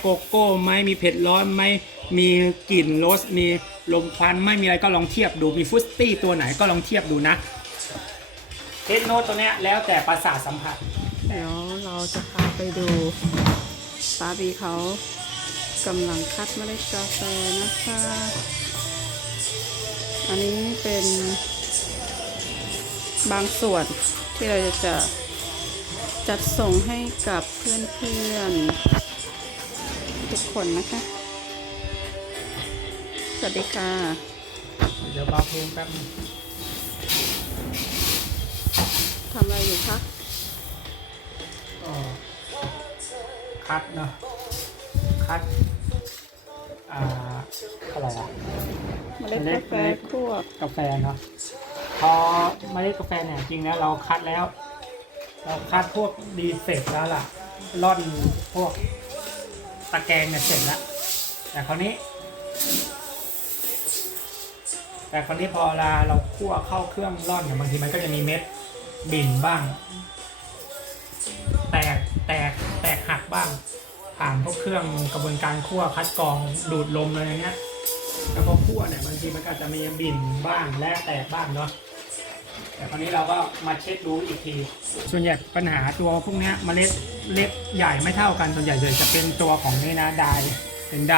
โกโก้ไหมมีเผ็ดร้อนไหมมีกลิ่นโรสมีลมควันไม่มีอะไรก็ลองเทียบดูมีฟุตตี้ตัวไหนก็ลองเทียบดูนะเทสโนตตัวเนี้ยแล้วแต่ประสาทสัมผัส เดี๋ยวเราจะพาไปดูปาบีเขากำลังคัดเมล็ดกาแฟนะคะ อันนี้เป็นบางส่วนที่เราจะจัดส่งให้กับเพื่อนๆ คนนะคะ สวัสดีค่ะ เดี๋ยวเบาเพลงแป๊บนึงทำอะไรอยู่คะก็คัดเนาะคัด อ่าอะไรอะเมล็ดกาแฟคั่วกาแฟเนาะพอเมล็ดกาแฟเนี่ยจริงแล้วเราคัดแล้ว เราคัดพวกดีเฟกแล้วล่ะร่อนพวก ตะแกรงเนี่ยเสร็จแล้ว แต่คราวนี้ แต่คราวนี้พอเวลาเราคั่วเข้าเครื่องร่อนเนี่ยบางทีมันก็จะมีเม็ดบิ่นบ้าง แตกแตกแตกหักบ้าง ผ่านพวกเครื่องกระบวนการคั่วคัดกรองดูดลมอะไรอย่างเงี้ยแล้วพอคั่วเนี่ยบางทีมันก็จจะมีบิ่นบ้างและแตกบ้างเนาะ แต่คราวนี้เราก็มาเช็คดูอีกที ส่วนใหญ่ปัญหาตัวพวกนี้เมล็ดเล็กใหญ่ไม่เท่ากัน ส่วนใหญ่เลยจะเป็นตัวของนี่นะไดเป็นได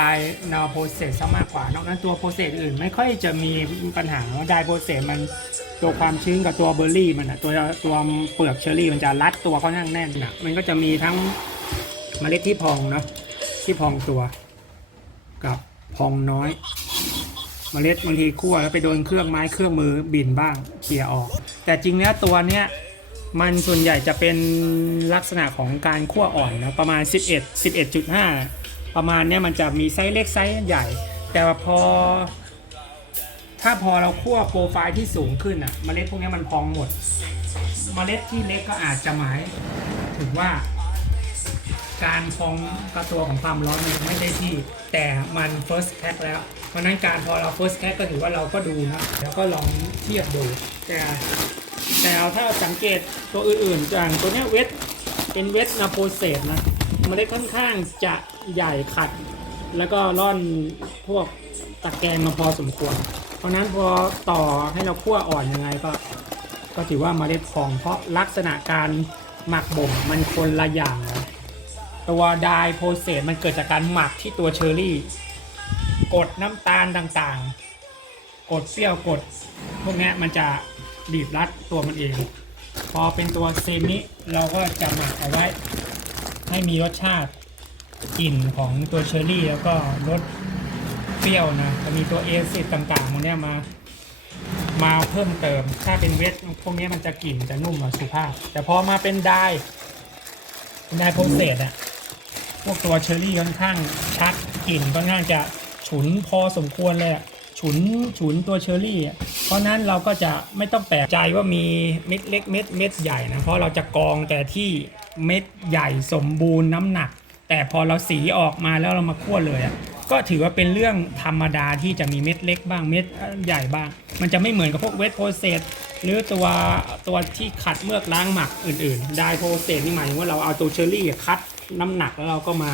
นาโปรเซสซะมากกว่านอกนั้นตัวโปรเซสอื่นไม่ค่อยจะมีปัญหาว่าไดโปรเซสมันตัวความชื้นกับตัวเบอร์รี่มันอะตัวตัวเปลือกเชอร์รี่มันจะรัดตัวเขาแน่นแน่นอะมันก็จะมีทั้งเมล็ดที่พองเนาะที่พองตัว กับพองน้อย เมล็ดบางทีคั่วแล้วไปโดนเครื่องไม้เครื่องมือบินบ้างเคลียออก แต่จริงแล้วตัวเนี้ยมันส่วนใหญ่จะเป็นลักษณะของการขั้วอ่อนนะประมาณ 11 11.5 ประมาณเนี้ยมันจะมีไซส์เล็กไซส์ใหญ่ แต่ว่าพอ ถ้าพอเราขั้วโปรไฟล์ที่สูงขึ้นอะเมล็ดพวกนี้มันพองหมดเมล็ดที่เล็กก็อาจจะหมายถึงว่า การพองกระตัวของความร้อนมันไม่ได้ที่ แต่มัน first pack แล้ว เพราะนั้นการพอเรา first pack ก็ถือว่าเราก็ดูนะ แล้วก็ลองเทียบดู แต่แต่เอาถ้าสังเกตตัวอื่นๆอย่างตัวเนี้ยเวทเป็นเวทนาโปเซตนะเมันได้ค่อนข้างจะใหญ่ขัด แล้วก็ร่อนพวกตะแกรงมาพอสมควร เพราะนั้นพอต่อให้เราคั่วอ่อนยังไงก็ ก็ถือว่าเมาเล็ดพองเพราะลักษณะการหมักบ่มมันคนละอย่างนะ ตัวไดโพเซสมันเกิดจากการหมักที่ตัวเชอร์รี่ กดน้ำตาลต่างๆ กดเปรี้ยวกด พวกนี้มันจะบีบรัดตัวมันเอง พอเป็นตัวเซมิเราก็จะหมักเอาไว้ ให้มีรสชาติกลิ่นของตัวเชอร์รี่ แล้วก็รสเปรี้ยวนะจะมีตัวเอซิดต่างๆพวกนี้มามาเพิ่มเติม ถ้าเป็นเวทพวกนี้มันจะกลิ่นจะนุ่มสุภาพ แต่พอมาเป็นไดเป็นไดโพรเซสอะ วกตัวเชอร์รี่ค่อนข้างชัดกลิ่นค่อนข้างจะฉุนพอสมควรเลยฉุนฉุนตัวเชอร์รี่ เพราะนั้นเราก็จะไม่ต้องแปลกใจว่ามีเม็ดเล็กเม็ดเม็ดใหญ่นะเพราะเราจะกรองแต่ที่เม็ดใหญ่สมบูรณ์น้ำหนัก แต่พอเราสีออกมาแล้วเรามาคั่วเลยอะก็ถือว่าเป็นเรื่องธรรมดาที่จะมีเม็ดเล็กบ้างเม็ดใหญ่บ้าง มันจะไม่เหมือนกับพวกเวทโพเซสหรือตัวตัวที่ขัดเมือกล้างหมักอื่น ๆ ได้โพเซสนี่หมายถึงว่าเราเอาตัวเชอร์รี่คัด น้ำหนักแล้วเราก็มา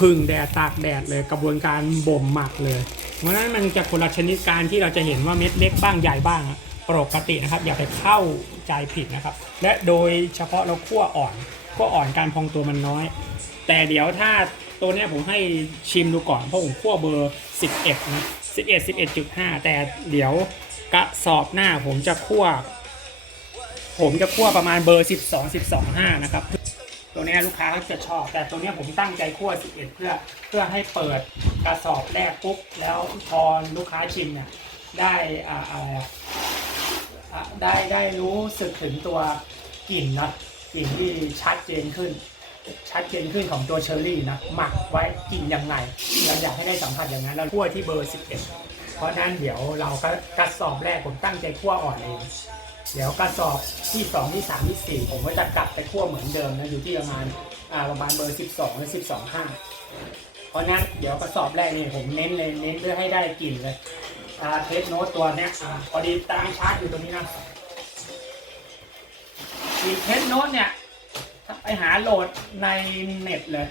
พึ่งแดดตากแดดเลยกระบวนการบ่มหมักเลย เพราะนั้นมันจะคนละชนิดการที่เราจะเห็นว่าเม็ดเล็กบ้างใหญ่บ้างปกตินะครับ อย่าไปเข้าใจผิดนะครับ และโดยเฉพาะเราคั่วอ่อนคั่วอ่อนการพองตัวมันน้อย แต่เดี๋ยวถ้าตัวนี้ผมให้ชิมดูก่อนเพราะผมคั่วเบอร์ 11นะ11 11.5 แต่เดี๋ยวกระสอบหน้าผมจะคั่ว ผมจะคั่วประมาณเบอร์ 12 12.5 นะครับ ตัวนี้ลูกค้าเขาจะชอบ แต่ตัวนี้ผมตั้งใจคั่ว 11 เพื่อเพื่อให้เปิดกระสอบแรกปุ๊บแล้วพอลูกค้าชิมเนี่ยได้อ่าอะไรอะได้ได้รู้สึกถึงตัวกลิ่นนะกลิ่นที่ชัดเจนขึ้น ชัดเจนขึ้นของตัวเชอร์รี่นะหมักไว้กลิ่นยังไงเราอยากให้ได้สัมผัสอย่างนั้นเราคั่วที่เบอร์ 11 เพราะฉะนั้นเดี๋ยวเราก็กระสอบแรกผมตั้งใจคั่วอ่อนเอง เดี๋ยวกระสอบที่สองที่สามที่สี่ผมก็จะกลับไปคั่วเหมือนเดิมนะอยู่ที่ประมาณอ่าประมาณเบอร์สิบสองหรือสิบสองห้าเพราะนั้นเดี๋ยวกระสอบแรกนี่ผมเน้นเลยเน้นเพื่อให้ได้กลิ่นเลยอ่าเทสโน้ตตัวเนี้ยอ่าพอดีตามชาร์จอยู่ตรงนี้นะอีเทสโน้ตเนี่ยไปหาโหลดในเน็ตเลย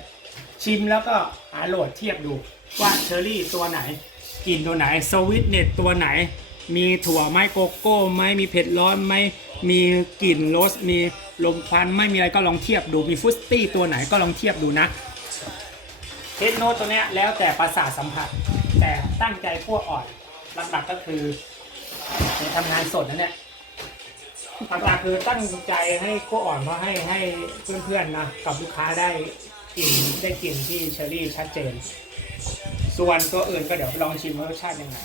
ชิมแล้วก็หาโหลดเทียบดูว่าเชอร์รี่ตัวไหนกลิ่นตัวไหนสวิตเน็ตตัวไหน มีถั่วไหมโกโก้ไหมมีเผ็ดร้อนไหมมีกลิ่นโรสมีลมควันไม่มีอะไรก็ลองเทียบดูมีฟุตตี้ตัวไหนก็ลองเทียบดูนะเทสโนตตัวเนี้ยแล้วแต่ประสาทสัมผัส แต่ตั้งใจพวกอ่อนหลักๆก็คือในทำงานสดนั่นแหละหลักๆคือตั้งใจให้พวกอ่อนเพราะให้ให้เพื่อนๆนะกับลูกค้าได้ กลิ่นได้กลิ่นที่เชอรี่ชัดเจน ส่วนตัวอื่นก็เดี๋ยวลองชิมว่ารสชาติยังไง